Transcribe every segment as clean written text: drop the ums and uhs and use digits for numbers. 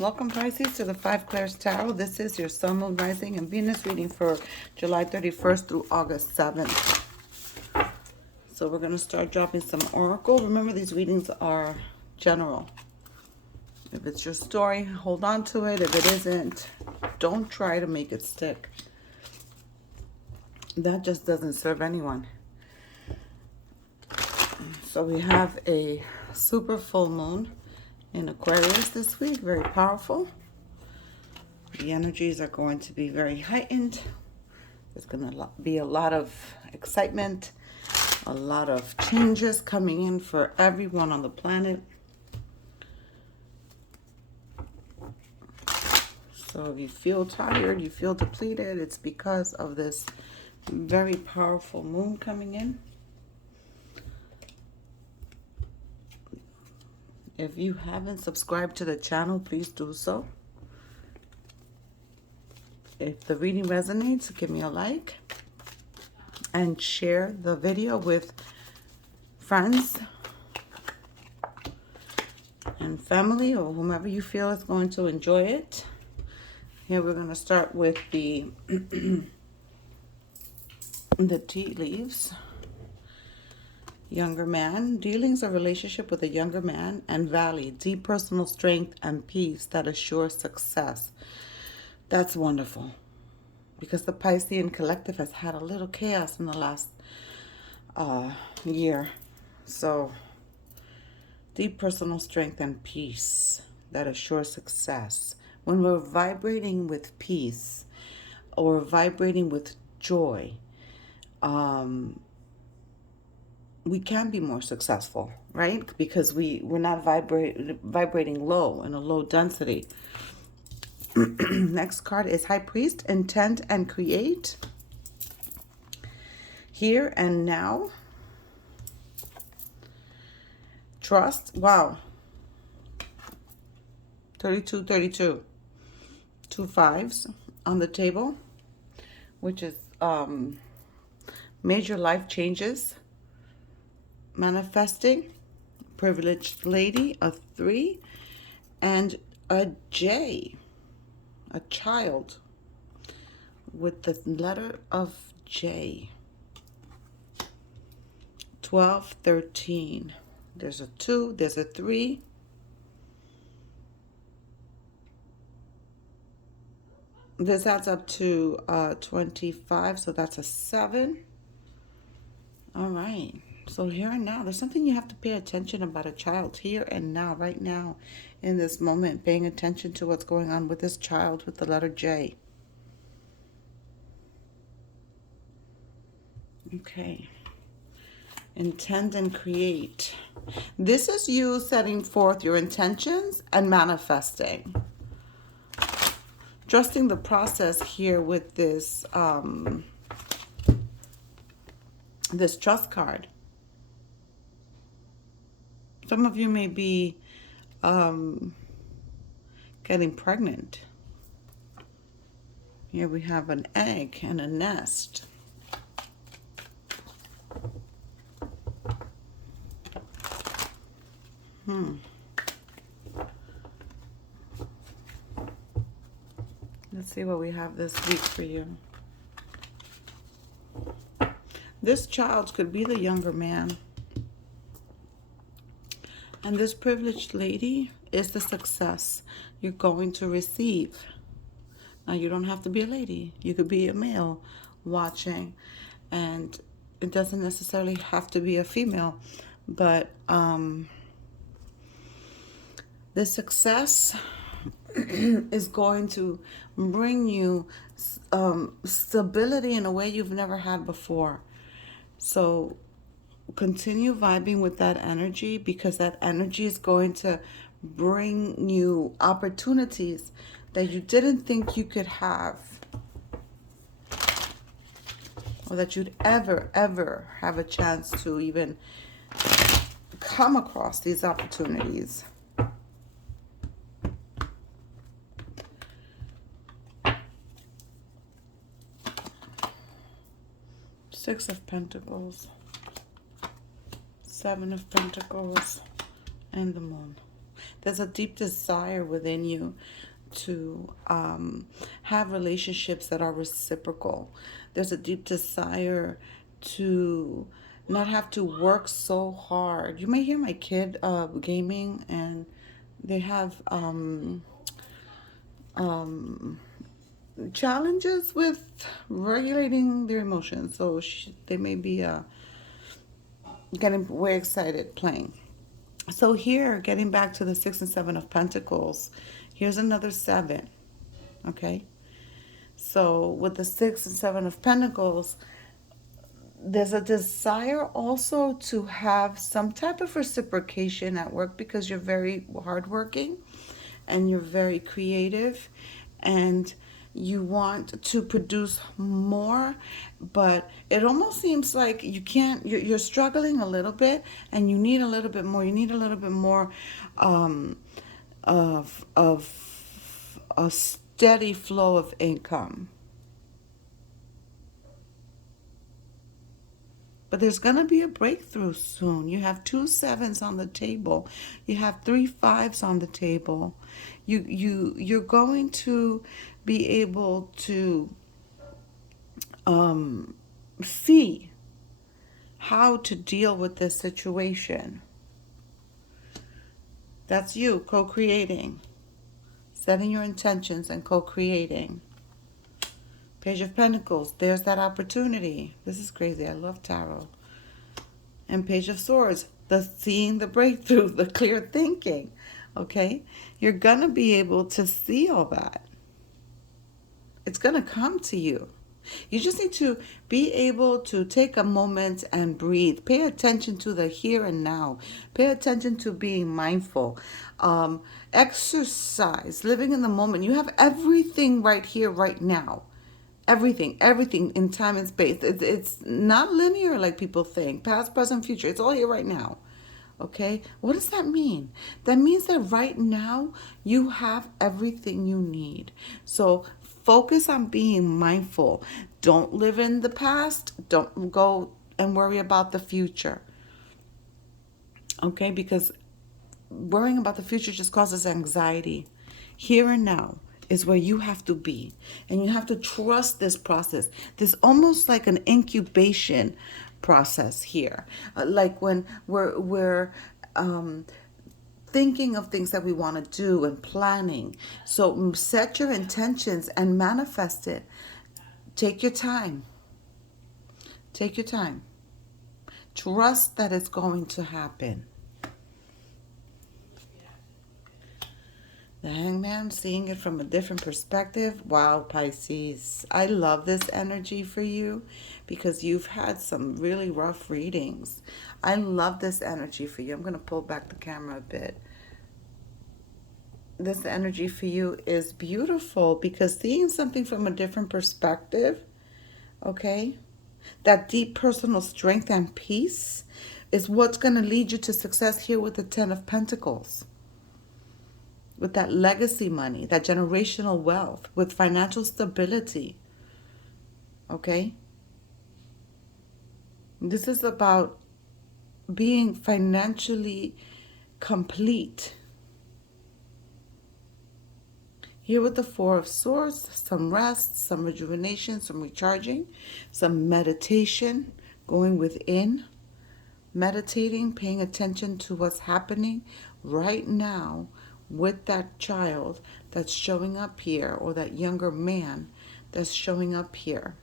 Welcome, Pisces, to the Five Clairs Tarot. This is your Sun, Moon, Rising, and Venus reading for July 31st through August 7th. So we're going to start dropping some oracle. Remember, these readings are general. If it's your story, hold on to it. If it isn't, don't try to make it stick. That just doesn't serve anyone. So we have a super full moon in Aquarius this week, very powerful. The energies are going to be very heightened. There's going to be a lot of excitement, a lot of changes coming in for everyone on the planet. So if you feel tired, you feel depleted, it's because of this very powerful moon coming in. If you haven't subscribed to the channel, please do so. If the reading resonates, give me a like and share the video with friends and family or whomever you feel is going to enjoy it. Here we're going to start with the the tea leaves. Younger man, dealings a relationship with a younger man, and valley, deep personal strength and peace that assures success. That's wonderful, because the Piscean collective has had a little chaos in the last year. So, deep personal strength and peace that assures success. When we're vibrating with peace or vibrating with joy, we can be more successful, right? Because we're not vibrating low, in a low density. Next card is High Priest, intend and create. Here and now. Trust. Wow. 32, 32. 2 5s on the table, which is major life changes. Manifesting, privileged lady, a 3, and a J, a child with the letter of J. 12, 13. There's a 2, there's a 3. This adds up to 25, so that's a 7. All right. So here and now, there's something you have to pay attention about a child here and now, right now, in this moment, paying attention to what's going on with this child with the letter J. Okay. Intend and create. This is you setting forth your intentions and manifesting. Trusting the process here with this, this trust card. Some of you may be getting pregnant. Here we have an egg and a nest. Let's see what we have this week for you. This child could be the younger man. And this privileged lady is the success you're going to receive. Now, you don't have to be a lady. You could be a male watching. And it doesn't necessarily have to be a female. But the success is going to bring you stability in a way you've never had before. So continue vibing with that energy, because that energy is going to bring you opportunities that you didn't think you could have, or that you'd ever have a chance to even come across these opportunities. Six of Pentacles, 7 of Pentacles, and the Moon. There's a deep desire within you to have relationships that are reciprocal. There's a deep desire to not have to work so hard. You may hear my kid gaming, and they have challenges with regulating their emotions. So they may be getting way excited playing. So here, getting back to the 6 and 7 of Pentacles, here's another 7. Okay. So with the 6 and 7 of Pentacles, there's a desire also to have some type of reciprocation at work because you're very hardworking and you're very creative and you want to produce more, but it almost seems like you can't, you're struggling a little bit and you need a little bit more. You need a little bit more of a steady flow of income. But there's going to be a breakthrough soon. You have 2 7s on the table. You have 3 5s on the table. You're going to be able to see how to deal with this situation. That's you co-creating, setting your intentions and co-creating. Page of Pentacles, there's that opportunity. This is crazy. I love tarot. And Page of Swords, the seeing the breakthrough, the clear thinking. Okay? You're going to be able to see all that. It's going to come to you. You just need to be able to take a moment and breathe. Pay attention to the here and now. Pay attention to being mindful. Exercise, living in the moment. You have everything right here, right now. Everything in time and space. It's not linear like people think. Past, present, future. It's all here right now. Okay? What does that mean? That means that right now you have everything you need. So focus on being mindful. Don't live in the past. Don't go and worry about the future. Okay? Because worrying about the future just causes anxiety. Here and now is where you have to be. And you have to trust this process. There's almost like an incubation process here. Like when we're thinking of things that we want to do and planning. So set your intentions and manifest it. Take your time. Take your time. Trust that it's going to happen. The Hangman, seeing it from a different perspective. Wow, Pisces. I love this energy for you because you've had some really rough readings. I love this energy for you. I'm going to pull back the camera a bit. This energy for you is beautiful because seeing something from a different perspective, okay, that deep personal strength and peace is what's going to lead you to success here with the 10 of Pentacles. With that legacy money, that generational wealth, with financial stability. Okay? This is about being financially complete. Here with the 4 of Swords, some rest, some rejuvenation, some recharging, some meditation, going within, meditating, paying attention to what's happening right now with that child that's showing up here, or that younger man that's showing up here.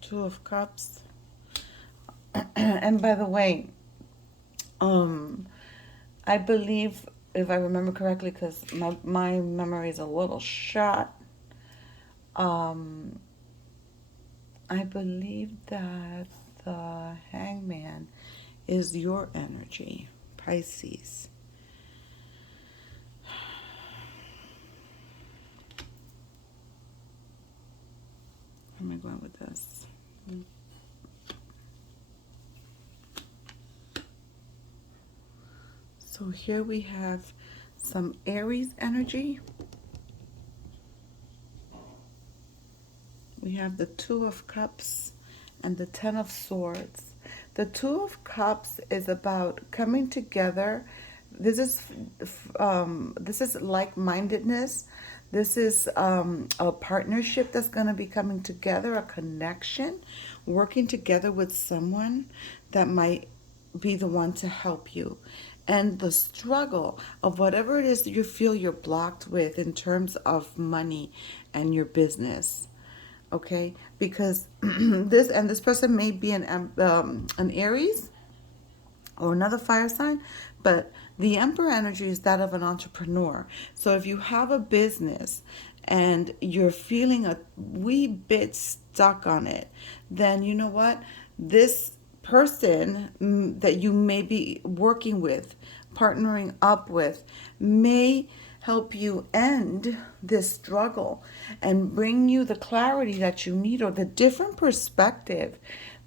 Two of Cups. And by the way, I believe, if I remember correctly, because my memory is a little shot, I believe that the Hangman is your energy, Pisces. Where am I going with this? So here we have some Aries energy. We have the 2 of Cups and the 10 of Swords. The Two of Cups is about coming together. This is like-mindedness. This is a partnership that's going to be coming together, a connection, working together with someone that might be the one to help you. And the struggle of whatever it is that you feel you're blocked with in terms of money and your business. Okay, because this person may be an Aries or another fire sign, but the Emperor energy is that of an entrepreneur. So if you have a business and you're feeling a wee bit stuck on it, then you know what? This person that you may be working with, partnering up with, may help you end this struggle and bring you the clarity that you need or the different perspective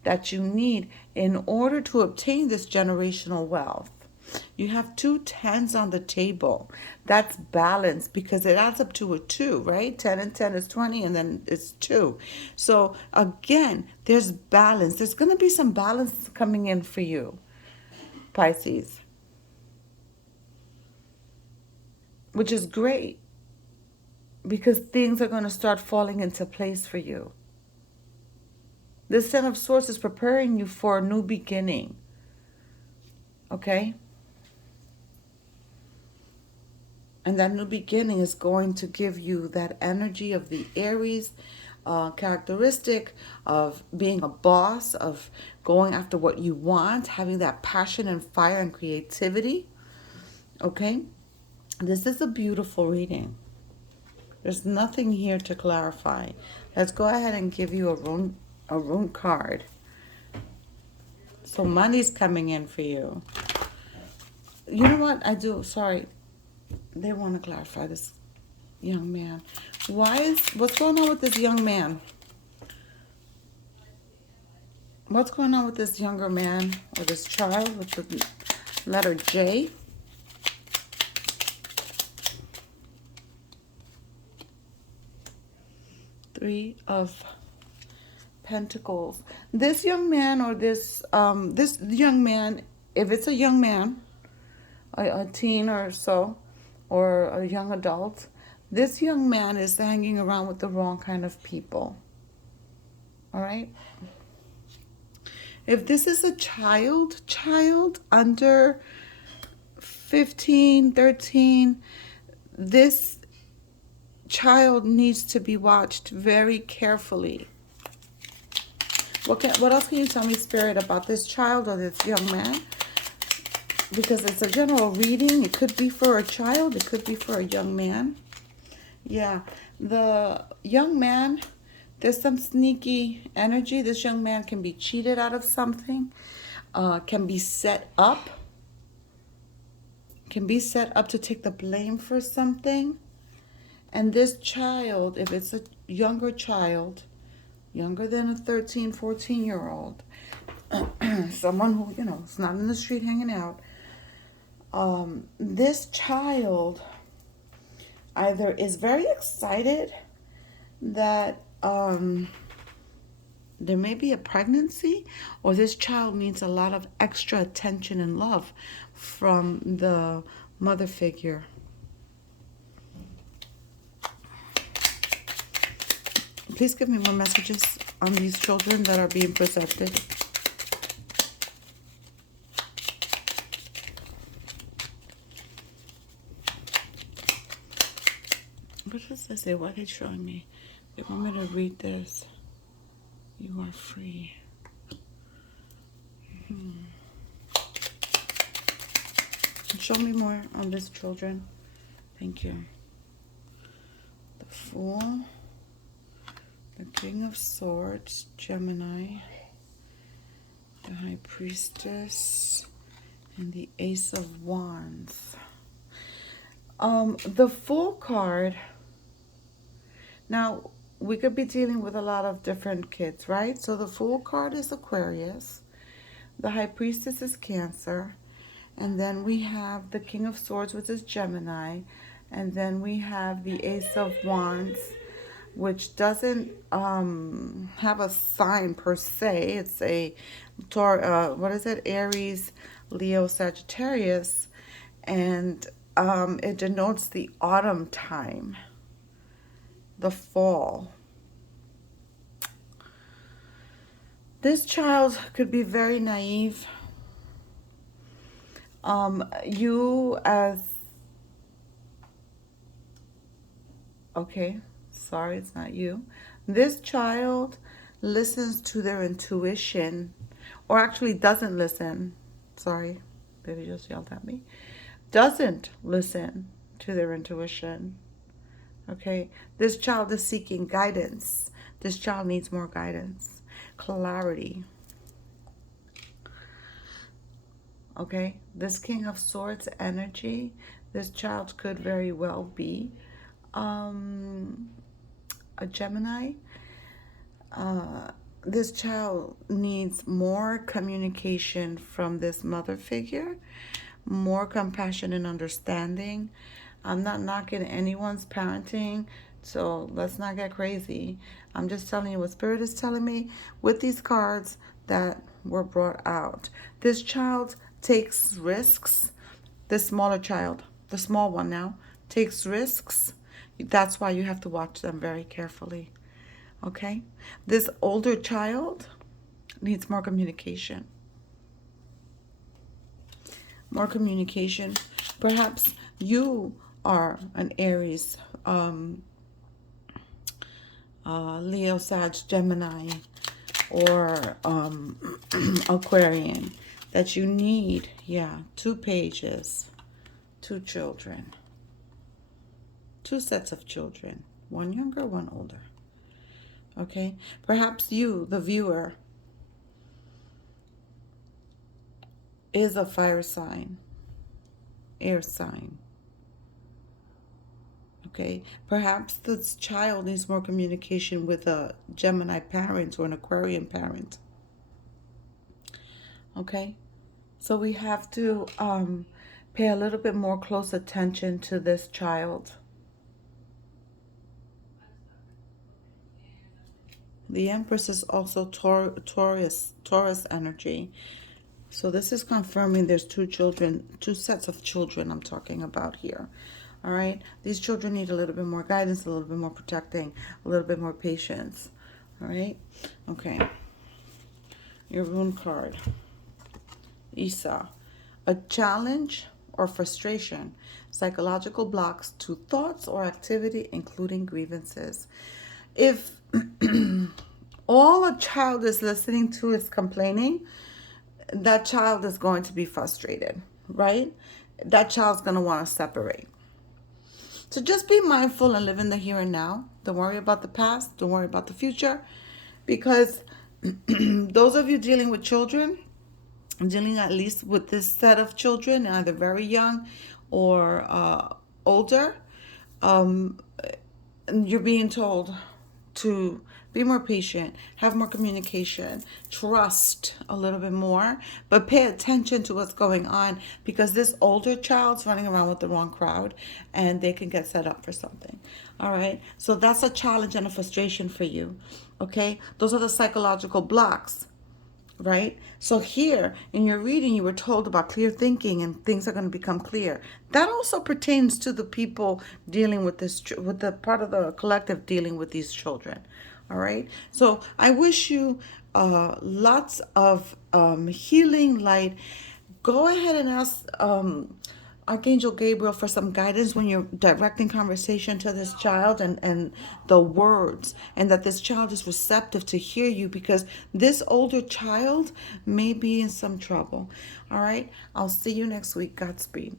that you need in order to obtain this generational wealth. You have 2 10s on the table. That's balance because it adds up to a 2, right? 10 and 10 is 20 and then it's 2. So again, there's balance. There's going to be some balance coming in for you, Pisces, which is great because things are going to start falling into place for you. This Ten of Swords is preparing you for a new beginning. Okay? And that new beginning is going to give you that energy of the Aries characteristic of being a boss, of going after what you want, having that passion and fire and creativity. Okay? This is a beautiful reading. There's nothing here to clarify. Let's go ahead and give you a rune card. So money's coming in for you. You know what? I do. Sorry. They want to clarify this young man. What's going on with this young man? What's going on with this younger man or this child with the letter J? Three of Pentacles. This young man or this young man, if it's a young man, a teen or so, or a young adult, this young man is hanging around with the wrong kind of people. All right? If this is a child under 15, 13, this child needs to be watched very carefully. What else can you tell me, Spirit, about this child or this young man? Because it's a general reading. It could be for a child. It could be for a young man. Yeah. The young man, there's some sneaky energy. This young man can be cheated out of something. Can be set up. Can be set up to take the blame for something. And this child, if it's a younger child, younger than a 13, 14-year-old, someone who, is not in the street hanging out, this child either is very excited that there may be a pregnancy, or this child needs a lot of extra attention and love from the mother figure. Please give me more messages on these children that are being presented. What does this say? Why are they showing me? They want me to read this. You are free. Show me more on this, children. Thank you. The Fool. The King of Swords, Gemini, the High Priestess, and the Ace of Wands. The Fool card, now we could be dealing with a lot of different kids, right? So the Fool card is Aquarius, the High Priestess is Cancer, and then we have the King of Swords, which is Gemini, and then we have the Ace of Wands, which doesn't have a sign per se. It's a what is it? Aries, Leo, Sagittarius, and it denotes the autumn time, the fall. This child could be very naive. You as, okay, sorry, it's not you. This child listens to their intuition, or actually doesn't listen. Sorry, baby just yelled at me. Doesn't listen to their intuition. Okay, this child is seeking guidance. This child needs more guidance, clarity. Okay, this King of Swords energy, this child could very well be a Gemini. This child needs more communication from this mother figure, more compassion and understanding. I'm not knocking anyone's parenting, so let's not get crazy. I'm just telling you what Spirit is telling me with these cards that were brought out. This child takes risks. This smaller child, the small one now, takes risks. That's why you have to watch them very carefully. Okay? This older child needs more communication. More communication. Perhaps you are an Aries, Leo, Sag, Gemini, or Aquarian, that you need, 2 pages, 2 children, 2 sets of children, one younger, one older. Okay, perhaps you, the viewer, is a fire sign, air sign. Okay, perhaps this child needs more communication with a Gemini parent or an Aquarian parent. Okay, so we have to pay a little bit more close attention to this child. The Empress is also Taurus energy. So this is confirming there's 2 children, 2 sets of children I'm talking about here. All right. These children need a little bit more guidance, a little bit more protecting, a little bit more patience. All right. Okay. Your rune card. Isa. A challenge or frustration. Psychological blocks to thoughts or activity, including grievances. If all a child is listening to is complaining, that child is going to be frustrated, right? That child's going to want to separate. So just be mindful and live in the here and now. Don't worry about the past. Don't worry about the future. Because those of you dealing with children, dealing at least with this set of children, either very young or older, you're being told to be more patient, have more communication, trust a little bit more, but pay attention to what's going on, because this older child's running around with the wrong crowd and they can get set up for something. All right, so that's a challenge and a frustration for you. Okay, those are the psychological blocks, right? So here in your reading, you were told about clear thinking and things are going to become clear. That also pertains to the people dealing with this, with the part of the collective dealing with these children. All right. So I wish you lots of healing light. Go ahead and ask Archangel Gabriel for some guidance when you're directing conversation to this child, and the words, and that this child is receptive to hear you, because this older child may be in some trouble. All right. I'll see you next week. Godspeed.